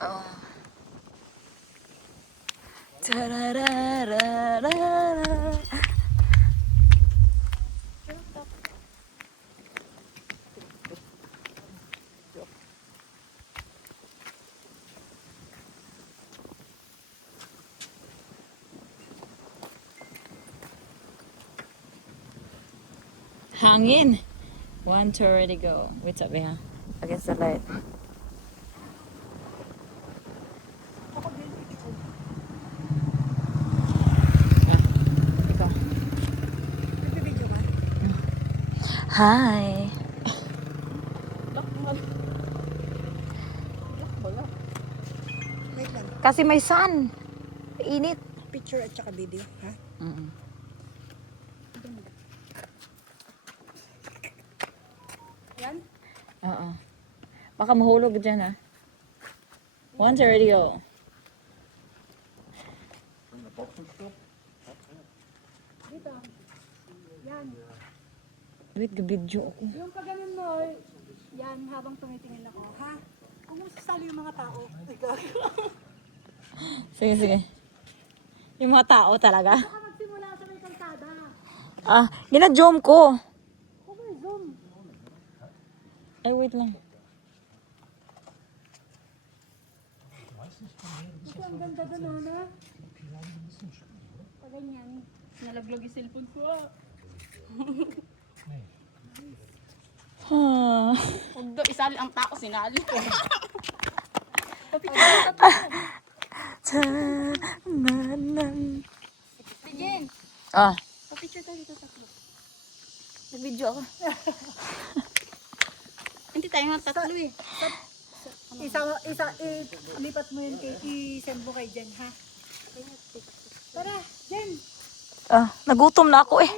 Oh. Tararararara. Hangin. One to already go. Wait up here. Against the light. Ikaw. Nagpipidyo ka? Hi. Wait lang. Kasi may sun. Init. Picture at saka video, ha? Yan? Oo. Baka mahulog dyan ah. One to already go. Dito. Yan. Wait, gabidyo ako. Yung pag ganun mo, yan, habang tumitingin ako, ha? Kung masasali yung mga tao. Sige, sige. Yung mga tao talaga. Baka magsimula sa may kalsada. Ah, gina-zoom ko. Okay, zoom. Ay, wait lang. Ito ang ganda dun, ano? Pag ganyan. Nalaglag yung cellphone ko. Ah. Huwag daw isali ang tao, sinali ko. Ta-na-nan. Jen, Ah, papicture tayo dito tatlo. nag-video ako. Hindi tayo nga tatlo eh. Lipat mo yun kay, i-send mo kay Jen, ha? Tara, Jen! Ah, nagutom na ako eh.